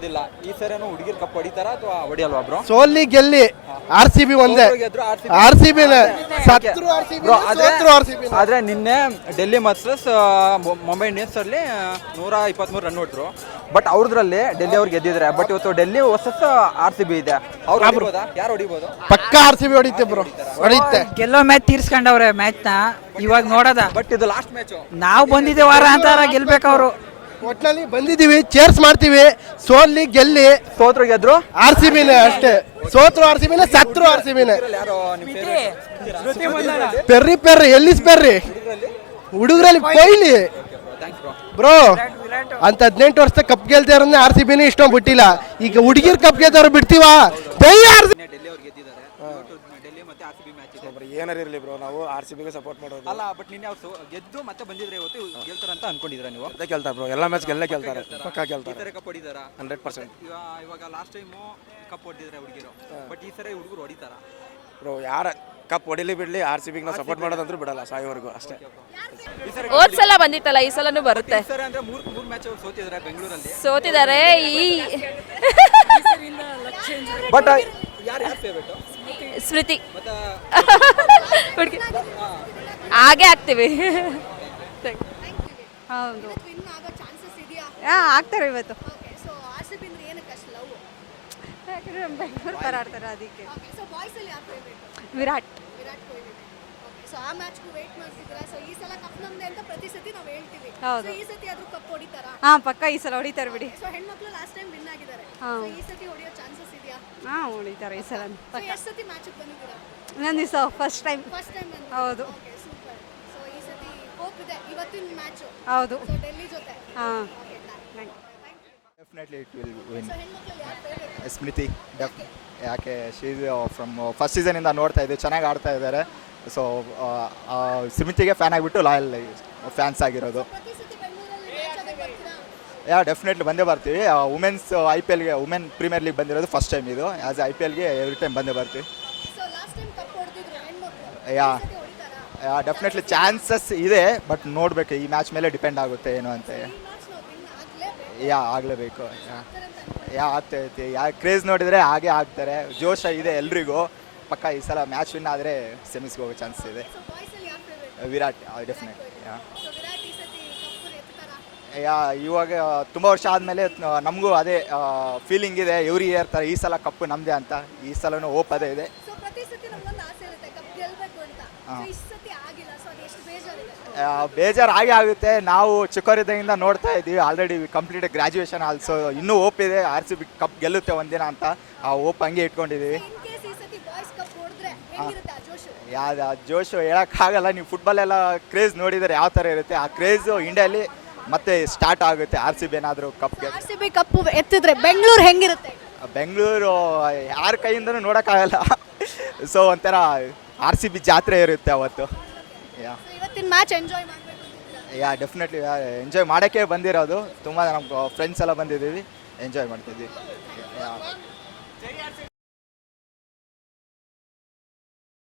ಹೊಡೆದಿಲ್ಲ. ಈ ಸರಿನೂ ಹುಡುಗಿರ್ ಕಪ್ ಹೊಡಿತಾರ ಅಥವಾ ಹೊಡಿಯಲ್ವಾ ಬ್ರೋ? ಸೋಲಿ ಗೆಲ್ಲಿ RCB ಒಂದೇ. RCB ಆದ್ರೆ ನಿನ್ನೆ ಡೆಲ್ಲಿ ಮಾಸ್ಟರ್ಸ್ ಮುಂಬೈ ಇಂಡಿಯನ್ಸ್ ಅಲ್ಲಿ 123 ರನ್ ಹೊಡ್ರು. ಬಟ್ ಅವ್ರದ್ರಲ್ಲಿ ಡೆಲ್ಲಿ ಅವ್ರು ಗೆದ್ದಿದ್ದಾರೆ. ಬಟ್ ಇವತ್ತು ಡೆಲ್ಲಿ ವರ್ಸಸ್ RCB ಇದೆ. ಅವ್ರು ಹೊಡಿಬೋದಾ? ಯಾರು ಹೊಡಿಬೋದು? ಪಕ್ಕ RCB ಹೊಡಿತೆ ಬ್ರೋ, ಹೊಡಿತೆ. ಗೆಲ್ಲೋ ಮ್ಯಾಚ್ ತೀರ್ಸ್ಕೊಂಡವ್ರೆ ಮ್ಯಾಚ್ ನ, ಇವಾಗ ನೋಡೋದ. ಬಟ್ ಇದು ಲಾಸ್ಟ್ ಮ್ಯಾಚ್. ನಾವು ಬಂದಿದ್ದೆ ವಾರ ಅಂತಾರ ಗೆಲ್ಬೇಕು ಅವರು. ಒಟ್ನಲ್ಲಿ ಬಂದಿದೀವಿ, ಚೇರ್ಸ್ ಮಾಡ್ತೀವಿ. ಸೋಲಿ ಗೆಲ್ಲಿ, ಸೋತ್ರು ಗೆದ್ರು RCBನೇ ಅಷ್ಟೇ. ಸೋತ್ರು RCBನೇ, ಸತ್ರು RCBನೇ. ಯಾರು ನಿಮ್ ಪೆರ್ರಿ ಎಲ್ಲಿಸ್ ಪೆರ್ರಿ ಹುಡುಗರಲ್ಲಿ ಕೊಹ್ಲಿ ಬ್ರೋ. ಅಂತ 18 ವರ್ಷದ ಕಪ್ ಗೆಲ್ತಾ ಇರೋದೇ RCBನೇ ಇಷ್ಟೊಂದು ಬಿಟ್ಟಿಲ್ಲ. ಈಗ ಹುಡುಗಿರ್ ಕಪ್ ಗೆಲ್ತಾರ ಬಿಡ್ತೀವಾ? ಏನಾರು ಇರಲಿ ಬ್ರೋ, ನಾವು RCBಗೆ ಸಪೋರ್ಟ್ ಮಾಡೋದು. ಅಲ್ಲ, ಬಟ್ ನಿನ್ನೆ ಅವ್ರು ಗೆದ್ದು ಮತ್ತೆ ಬಂದಿದ್ರೆ ಇವತ್ತು ಗೆಲ್ತಾರ ಅಂತ ಅನ್ಕೊಂಡಿದ್ರ ನೀವು? ಅದೇ ಗೆಲ್ತಾರೆ ಬ್ರೋ, ಎಲ್ಲ ಮ್ಯಾಚ್ ಗೆಲ್ಲೇ ಗೆಲ್ತಾರೆ, ಪಕ್ಕಾ ಗೆಲ್ತಾರೆ. ಕಪ್ ಹೊಡಿದಾರ 100%. ಇವಾಗ ಲಾಸ್ಟ್ ಟೈಮ್ ಕಪ್ ಹೊಡೆದಿದ್ರೆ ಹುಡುಗಿರು, ಬಟ್ ಈ ಸರಿ ಹುಡುಗರು ಹೊಡಿತಾರ ಬ್ರೋ? ಯಾರ ಕಪ್ ಹೊಡಿಲಿ ಬಿಡ್ಲಿ, RCBಗೆ ನಾವು ಸಪೋರ್ಟ್ ಮಾಡೋದಂದ್ರೂ ಬಿಡಲ್ಲ ಸಾಯೋವರೆಗೂ ಅಷ್ಟೇ. ಹೋದ್ ಸಲ ಬಂದಿತ್ತಲ್ಲ, ಈ ಸಲನೂ ಬರುತ್ತೆ. ಈ ಸರಿ ಅಂದ್ರೆ ಮೂರು ಮ್ಯಾಚ್ ಅವ್ರು ಸೋತಿದ್ದಾರೆ ಬೆಂಗಳೂರಲ್ಲಿ. ಸೋತಿದ್ದಾರೆ ಬಟ್ ಯಾರು ಫೇವರೇಟ್? ಸ್ಮೃತಿ ಹುಡುಗಿ ಹಾಗೆ ಆಗ್ತೀವಿ. ಹೌದು, ಆಗ್ತಾರೆ ಇವತ್ತು. ಬೆಂಗಳೂರು ಪರ ಆಡ್ತಾರೆ, ಅದಕ್ಕೆ ವಿರಾಟ್. ಹೌದು, ಹಾಂ ಪಕ್ಕ ಈ ಸಲ ಹೊಡಿತಾರೆ ಬಿಡಿ. ಹಾಂ ಹೊಡಿತಾರೆ ಈ ಸಲ. ನಾನು ಫಸ್ಟ್ ಟೈಮ್. ಹೌದು ಹೌದು. ಹಾಂ ಡೆಫಿನೆಟ್ಲಿ ಇಟ್ ವಿಲ್ ವಿನ್. ಸ್ಮೃತಿ ಯಾಕೆ ಶೀಸ್ ಫ್ರಮ್ ಫಸ್ಟ್ ಸೀಸನಿಂದ ನೋಡ್ತಾ ಇದ್ದೀವಿ, ಚೆನ್ನಾಗಿ ಆಡ್ತಾ ಇದ್ದಾರೆ. ಸೊ ಸ್ಮೃತಿಗೆ ಫ್ಯಾನ್ ಆಗಿಬಿಟ್ಟು ಲಾಯಲ್ ಫ್ಯಾನ್ಸ್ ಆಗಿರೋದು. ಡೆಫಿನೆಟ್ಲಿ ಬಂದೇ ಬರ್ತೀವಿ. ವುಮೆನ್ಸ್ IPLಗೆ, ವುಮೆನ್ ಪ್ರೀಮಿಯರ್ ಲೀಗ್ ಬಂದಿರೋದು ಫಸ್ಟ್ ಟೈಮ್. ಇದು ಆ್ಯಸ್ IPLಗೆ ಎವ್ರಿ ಟೈಮ್ ಬಂದೇ ಬರ್ತೀವಿ. ಡೆಫಿನೆಟ್ಲಿ ಚಾನ್ಸಸ್ ಇದೆ, ಬಟ್ ನೋಡಬೇಕು, ಈ ಮ್ಯಾಚ್ ಮೇಲೆ ಡಿಪೆಂಡ್ ಆಗುತ್ತೆ ಏನು ಅಂತ. ಆಗಲೇಬೇಕು. ಆಗ್ತೈತಿ. ಕ್ರೇಜ್ ನೋಡಿದರೆ ಹಾಗೆ ಆಗ್ತಾರೆ. ಜೋಶ ಇದೆ ಎಲ್ರಿಗೂ. ಪಕ್ಕ ಈ ಸಲ ಮ್ಯಾಚ್ ವಿನ್ ಆದರೆ ಸೆಮಿಸ್ಗೆ ಹೋಗೋ ಚಾನ್ಸ್ ಇದೆ. ವಿರಾಟ್ ಡೆಫಿನೆಟ್. ಇವಾಗ ತುಂಬ ವರ್ಷ ಆದಮೇಲೆ ನಮಗೂ ಅದೇ ಫೀಲಿಂಗ್ ಇದೆ, ಎವ್ರಿ ಇಯರ್ ಥರ ಈ ಸಲ ಕಪ್ಪು ನಮ್ಮದೇ ಅಂತ. ಈ ಸಲನೂ ಹೋಪ್ ಅದೇ ಇದೆ. ಬೇಜಾರು ಹಾಗೆ ಆಗುತ್ತೆ. ನಾವು ಚಿಕ್ಕವರಿದ್ದಾಗಿಂದ ನೋಡ್ತಾ ಇದ್ದೀವಿ. Already complete graduation also. ಇನ್ನೂ ಹೋಪ್ ಇದೆ RCB ಕಪ್ ಗೆಲ್ಲುತ್ತೆ ಒಂದಿನ ಅಂತ. ಆ ಹೋಪ್ ಹಂಗೆ ಇಟ್ಕೊಂಡಿದ್ದೀವಿ. ಯಾವ್ದು ಜೋಶು ಹೇಳೋಕ್ಕಾಗಲ್ಲ. ನೀವು ಫುಟ್ಬಾಲೆಲ್ಲ ಕ್ರೇಜ್ ನೋಡಿದರೆ ಯಾವ ಥರ ಇರುತ್ತೆ, ಆ ಕ್ರೇಜು ಇಂಡಿಯಲ್ಲಿ ಮತ್ತೆ ಸ್ಟಾರ್ಟ್ ಆಗುತ್ತೆ. RCB ಏನಾದರೂ ಕಪ್ ಎತ್ತಿದ್ರೆ ಬೆಂಗಳೂರು ಹೆಂಗಿರುತ್ತೆ? ಬೆಂಗಳೂರು ಯಾರ ಕೈಯಿಂದನೂ ನೋಡೋಕ್ಕಾಗಲ್ಲ. ಸೊ ಒಂಥರ RCB ಜಾತ್ರೆ ಇರುತ್ತೆ ಅವತ್ತು. ಇವತ್ತಿನ ಮ್ಯಾಚ್ ಎಂಜಾಯ್ ಮಾಡಬೇಕು. ಡೆಫಿನೆಟ್ಲಿ ಎಂಜಾಯ್ ಮಾಡೋಕ್ಕೆ ಬಂದಿರೋದು. ತುಂಬ ನಮ್ಮ ಫ್ರೆಂಡ್ಸ್ ಎಲ್ಲ ಬಂದಿದ್ದೀವಿ, ಎಂಜಾಯ್ ಮಾಡ್ತಿದ್ವಿ.